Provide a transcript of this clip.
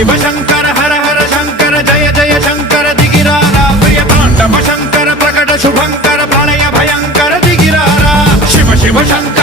शिव शंकर हर हर शंकर जय जय शंकर दिगिरारा प्रिय तांडव शंकर प्रकट शुभंकर प्रलय भयंकर दिगिरारा शिव शिव शंकर